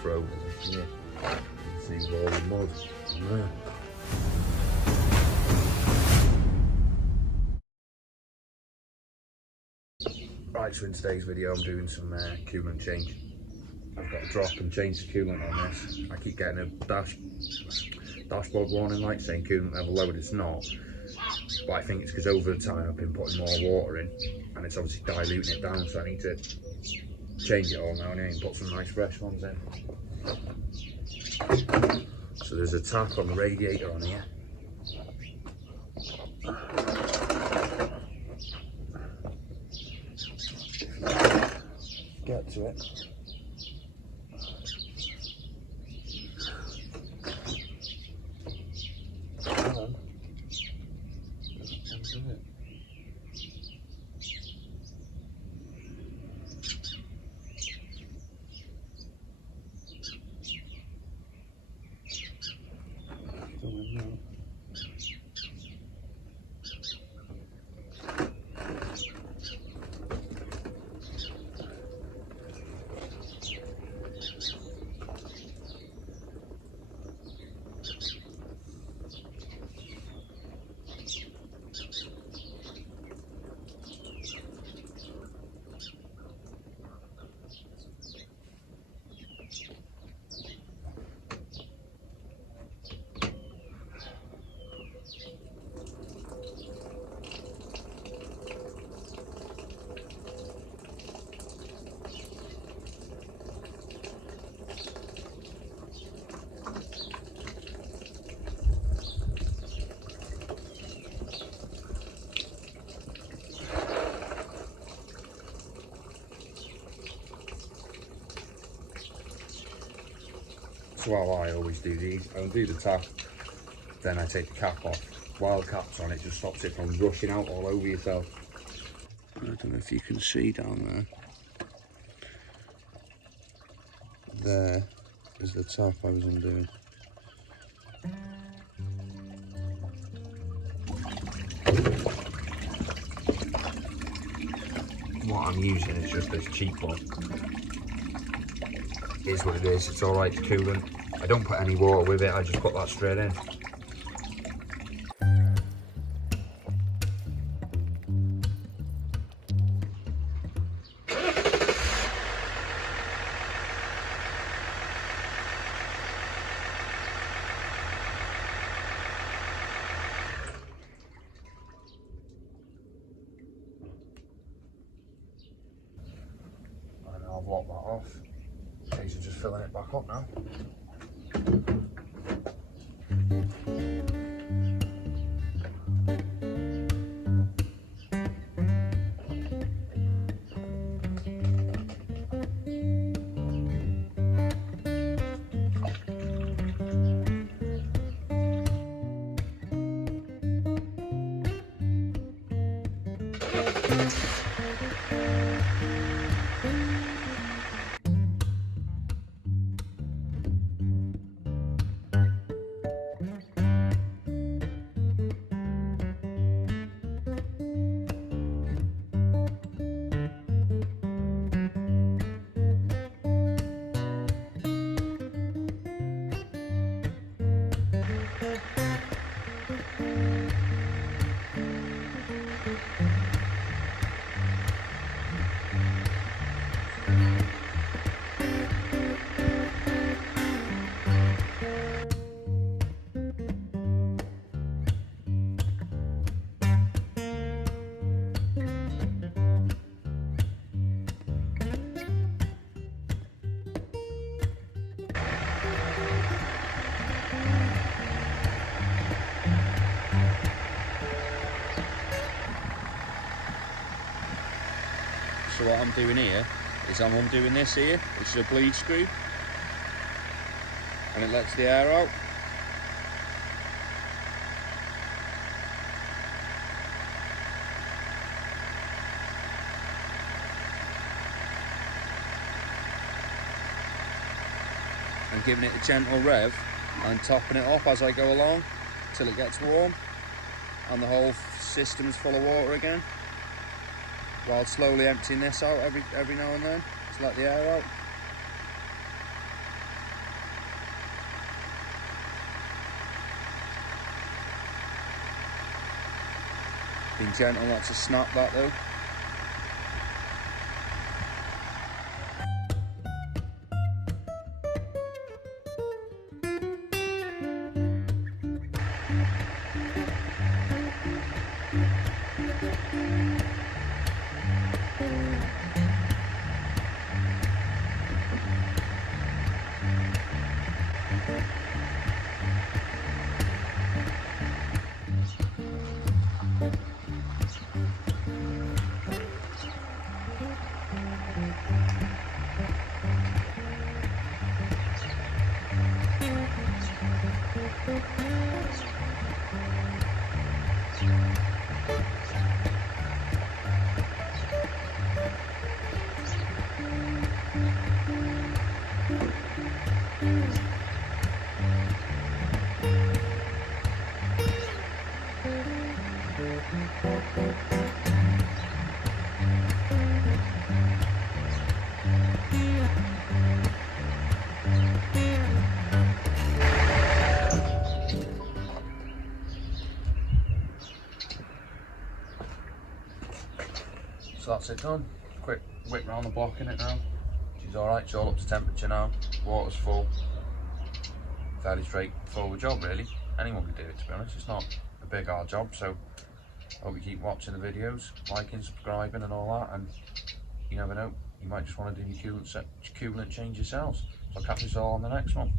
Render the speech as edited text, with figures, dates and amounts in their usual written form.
off-road. Yeah. See all the mud on there. Right, so in today's video I'm doing some coolant change. I've got to drop and change the coolant on this. I keep getting a dashboard warning light saying coolant level low, and it's not. But I think it's because over the time I've been putting more water in and it's obviously diluting it down, so I need to change it all now and put some nice fresh ones in. So there's a tap on the radiator on here. Get to it. Come on. Just undo it. Going now. So what I always do these, I undo the tap, then I take the cap off. While the cap's on, it just stops it from rushing out all over yourself. I don't know if you can see down there. There is the tap I was undoing. What I'm using is just this cheap one. It is what it is, it's alright for coolant. I don't put any water with it, I just put that straight in. And I'll block that off. Case of just filling it back up now. So what I'm doing here is I'm undoing this here, which is a bleed screw, and it lets the air out. And giving it a gentle rev and topping it up as I go along till it gets warm and the whole system is full of water again, while slowly emptying this out every now and then to let the air out. Being gentle not to snap that though. So that's it done. Quick whip round the block in it now. She's alright, it's all up to temperature now. Water's full. Fairly straightforward job really. Anyone can do it, to be honest. It's not a big hard job, so I hope you keep watching the videos, liking, subscribing and all that, and you never know, you might just want to do your coolant change yourselves. So I'll catch you all on the next one.